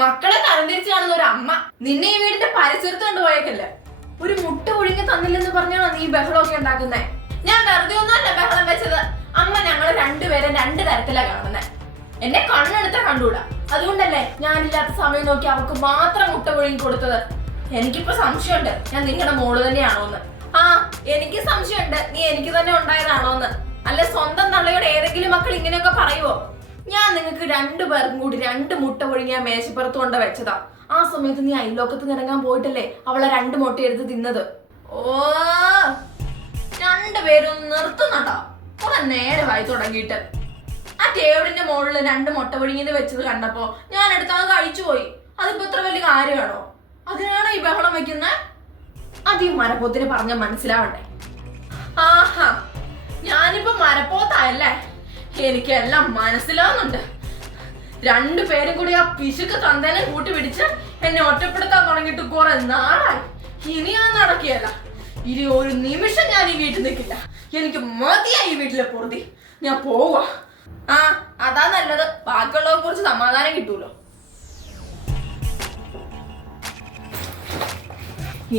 മക്കളെ തരംതിരിച്ച് കാണുന്ന ഒരു അമ്മ നിന്നെ ഈ വീടിന്റെ പരിസരത്ത് കൊണ്ടുപോയേക്കല്ലേ. ഒരു മുട്ട ഒഴുങ്ങി തന്നില്ലെന്ന് പറഞ്ഞാണോ നീ ബഹളമൊക്കെ ഉണ്ടാക്കുന്നേ? ഞാൻ വെറുതെ ഒന്നുമല്ല ബഹളം വെച്ചത്. അമ്മ ഞങ്ങള് രണ്ടുപേരെ രണ്ട് തരത്തിലാ കാണുന്നേ. എന്നെ കണ്ണെടുത്താ കണ്ടൂടാ. അതുകൊണ്ടല്ലേ ഞാനില്ലാത്ത സമയം നോക്കി അവർക്ക് മാത്രം മുട്ട ഒഴുങ്ങി കൊടുത്തത്. എനിക്കിപ്പോ സംശയമുണ്ട് ഞാൻ നിങ്ങളുടെ മോള് തന്നെയാണോന്ന്. ആ, എനിക്ക് സംശയമുണ്ട് നീ എനിക്ക് തന്നെ ഉണ്ടായതാണോന്ന്. അല്ല സ്വന്തം തള്ളയുടെ ഏതെങ്കിലും മക്കൾ ഇങ്ങനെയൊക്കെ പറയുവോ? ഞാൻ നിങ്ങൾക്ക് രണ്ടുപേർക്കും കൂടി രണ്ട് മുട്ട ഒഴുങ്ങിയ മേശപ്പുറത്ത് കൊണ്ട് വെച്ചതാ. ആ സമയത്ത് നീ അയൽലോക്കത്ത് നിറങ്ങാൻ പോയിട്ടല്ലേ അവളെ രണ്ട് മുട്ട എടുത്ത് തിന്നത്. ഓ, രണ്ടുപേരും നിർത്തുന്നുണ്ടോ? കുറെ നേരമായി തുടങ്ങിയിട്ട്. ആ ടേബിളിന്റെ മുകളിൽ രണ്ട് മുട്ട ഒഴുങ്ങിയത് വെച്ചത് കണ്ടപ്പോ ഞാൻ എടുത്തത് കഴിച്ചു പോയി. അതിപ്പോ ഇത്ര വലിയ കാര്യമാണോ? അതിനാണോ ഈ ബഹളം വെക്കുന്നത്? അത് ഈ മരപ്പോത്തിന് പറഞ്ഞ മനസ്സിലാവണ്ടേ? ആഹാ, ഞാനിപ്പോ മരപ്പോത്തായല്ലേ? എനിക്കെല്ലാം മനസ്സിലാവുന്നുണ്ട്. രണ്ടുപേരും കൂടി ആ പിശുക്ക് തന്തേനെ കൂട്ടിപിടിച്ച് എന്നെ ഒറ്റപ്പെടുത്താൻ തുടങ്ങിയിട്ട് കുറെ നാളായി. ഇനി ഞാൻ നടക്കുകയല്ല. ഇനി ഒരു നിമിഷം ഞാൻ ഈ വീട്ടിൽ നിൽക്കില്ല. എനിക്ക് മതിയായി ഈ വീട്ടിലെ പൊറുതി. ഞാൻ പോവാ. ആ, അതാ നല്ലത്. ബാക്കിയുള്ളവരെ കുറിച്ച് സമാധാനം കിട്ടൂലോ.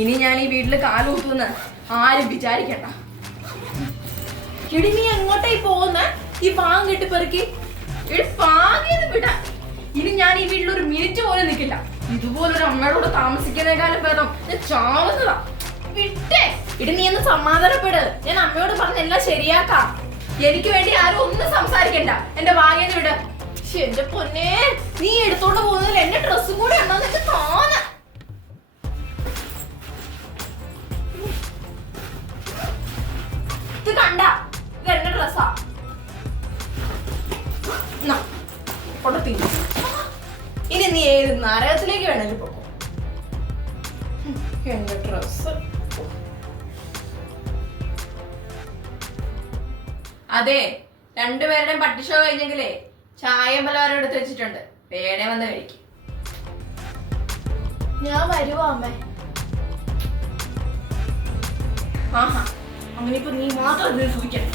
ഇനി ഞാൻ ഈ വീട്ടില് കാലൂത്തുന്ന് ആരും വിചാരിക്കണ്ട. ഇടി നീ എങ്ങോട്ടായി പോകുന്നേ? ഈ പാങ്ങ് കെട്ടി പെറുക്കി പാങ്ങിയത് വിടാ. ഇനി ഞാൻ ഈ വീട്ടിൽ ഒരു മിനിറ്റ് പോലും നിൽക്കില്ല. ഇതുപോലൊരു അമ്മയോട് താമസിക്കുന്നതിനേക്കാളും ഭേദം ഞാൻ ചാവുന്നതാ. വിട്ടേ ഇടി, നീ ഒന്ന് സമാധാനപ്പെട്. ഞാൻ അമ്മയോട് പറഞ്ഞെല്ലാം ശരിയാക്കാം. എനിക്ക് വേണ്ടി ആരും ഒന്നും സംസാരിക്കണ്ട. എന്റെ ഭാഗ്യന്ന് വിട്. എന്റെ പൊന്നേ, നീ എടുത്തോണ്ട് പോകുന്നതിൽ എന്റെ ഡ്രസ്സും കൂടെ ഉണ്ടോന്ന് എനിക്ക് തോന്നാ. ഇത് കണ്ട, ഇത് എന്റെ ഡ്രസ്സാ. ഇനി നീ ഏത് നരകത്തിലേക്ക് വേണമെങ്കിൽ പോകും. എന്റെ ഡ്രസ്. അതെ, രണ്ടുപേരുടെയും പട്ടിഷോ കഴിഞ്ഞെങ്കിലേ ചായയും പലഹാരം എടുത്ത് വെച്ചിട്ടുണ്ട്. വേണേ വന്ന് കഴിക്കും. ഞാൻ വരുവാ അമ്മേ. ആഹാ, അങ്ങനെ ഇപ്പൊ നീ മാത്രം സൂചിക്കണം.